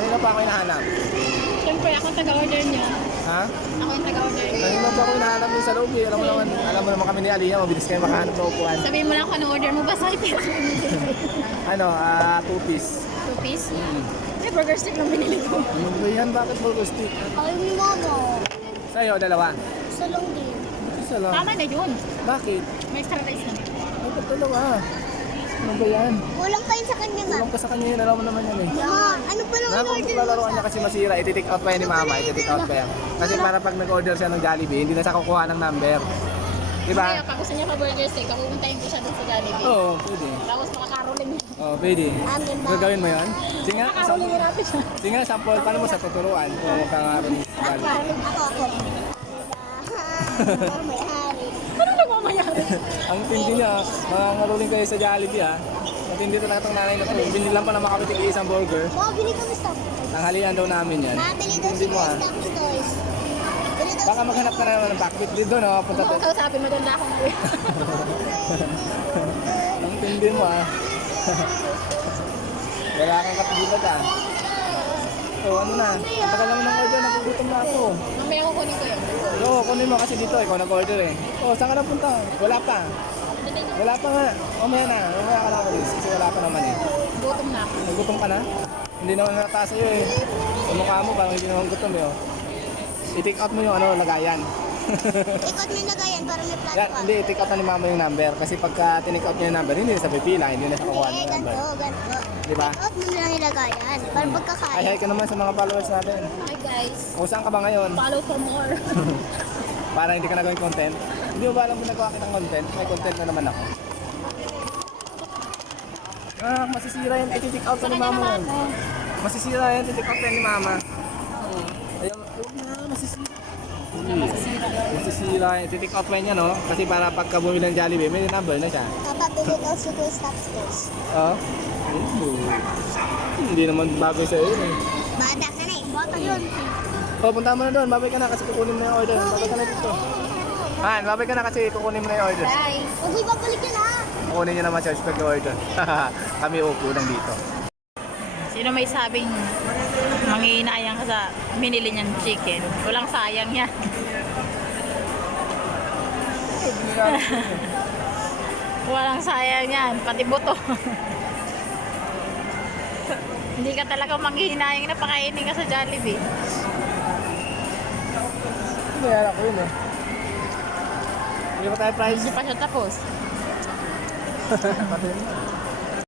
Kanina pa ako hinahanap. Siyempre, ako taga-order niya. Ha? Ako yung taga-order niya. Kanina pa ako hinahanap dun sa loob eh. Alam mo naman kami ni Aliyah, mabilis kayo makahanap ng upuan. Sabihin mo lang kung anong order mo, basta ito. Ano, 2-piece. 2 piece? Ay, burger stick lang binili ko. Ano ba yan? Bakit burger stick? Ay, ni Mama. Sa'yo, dalawa. Sa lang din. Isa lang. Tama na yun. Bakit? May extra rice na. Bakit dalawa? Ano ba yan? Kulang pa yun sa kanya, Ma. Kulang ka sa kanya yun. Alam mo naman yan eh. Ma, ano pa naman Kung order mo? lalaroan niya kasi masira, iti-take out pa yan ni Mama. Iti-take out pa yan. Kasi para pag nag-order siya ng Jollibee, hindi na siya kukuha ng number. Diba? Kaya pag gusto niya pa burger steak, pupuntahin ko siya doon sa Jollibee. Oo, pwede. Tapos makakaroling. Oo, pwede. Amin ba? Gagawin mo yun? Sige nga, Makakaroling natin siya. sige nga, sample. Paano mo sa tuturuan? Kung magkakaroon sa Jollibee. Ako. May hari. Ano nagmamayari? Ang tindi niya, mangangaroling kayo sa Jollibee ha. Matindi talaga itong nanay na ito. Binili lang pa na makapitig isang burger. Ma, bili kami stop. Tanghalian daw namin yan. Ma, bili daw Hindi si mo ha. Stop Toys. Bili daw Baka maghanap ka na naman ng backbeat dito, no? Punta Kung kausapin mo doon na akong kuya. Ang tindi mo ha. Wala kang kapigilan ha. So ano na, ang tagal naman ng order, nagugutom na ako. Mamaya ko kunin ko yun. Oo, kunin mo kasi dito, ikaw nag-order eh. Oh, saan ka na punta? Wala pa. Wala pa nga. Mamaya na, mamaya ka na ako kasi wala pa naman eh. Gutom na ako. Nagutom ka na? Hindi naman nataas sa'yo eh. Sa mukha mo, parang hindi naman gutom eh. Oh. I-take out mo yung ano, lagayan. Ikot mo yung lagayan para may plato Yan, ka. hindi, i-take out na ni mama yung number. Kasi pagka tinake out niya yung number, hindi na sa pipila, hindi na siya kukuha ng number. Ganto. Di ba? Ikot mo na lang yung lagayan para Ay, pagkakain. hi ka naman sa mga followers natin. Hi guys. O, saan ka ba ngayon? Follow for more. Para hindi ka nagawin content? Hindi mo ba alam kung nagawa kitang content? May content na naman ako. Ah, masisira yan. I-take out na ni mama yan. Masisira yan. I-take out yan ni mama. Ayun, huwag na. Masisira. Masisira yan. I-take out pa yan, no? Kasi para pagka bumili ng Jollibee, may number na siya. Papa, bili daw si Stop Toys. Oo. Hindi naman bagay sa'yo yun eh. Bata ka na eh. Bata yun. Oh, punta mo na doon. Babay ka na kasi kukunin mo na yung order. Babay ka na dito. Han, babay ka na kasi kukunin mo na yung order. Bye. Huwag mo ibabalik yun ha. Kukunin nyo naman siya pag yung order. Kami upo lang dito. Sino may sabing manginayang ka sa binili niyang chicken? Walang sayang yan. Walang sayang yan. Pati buto. Hindi ka talaga manghihinayang na pakainin ka sa Jollibee. Mayara ko yun eh. Hindi pa tayo price. Hindi pa siya tapos. Pati yun.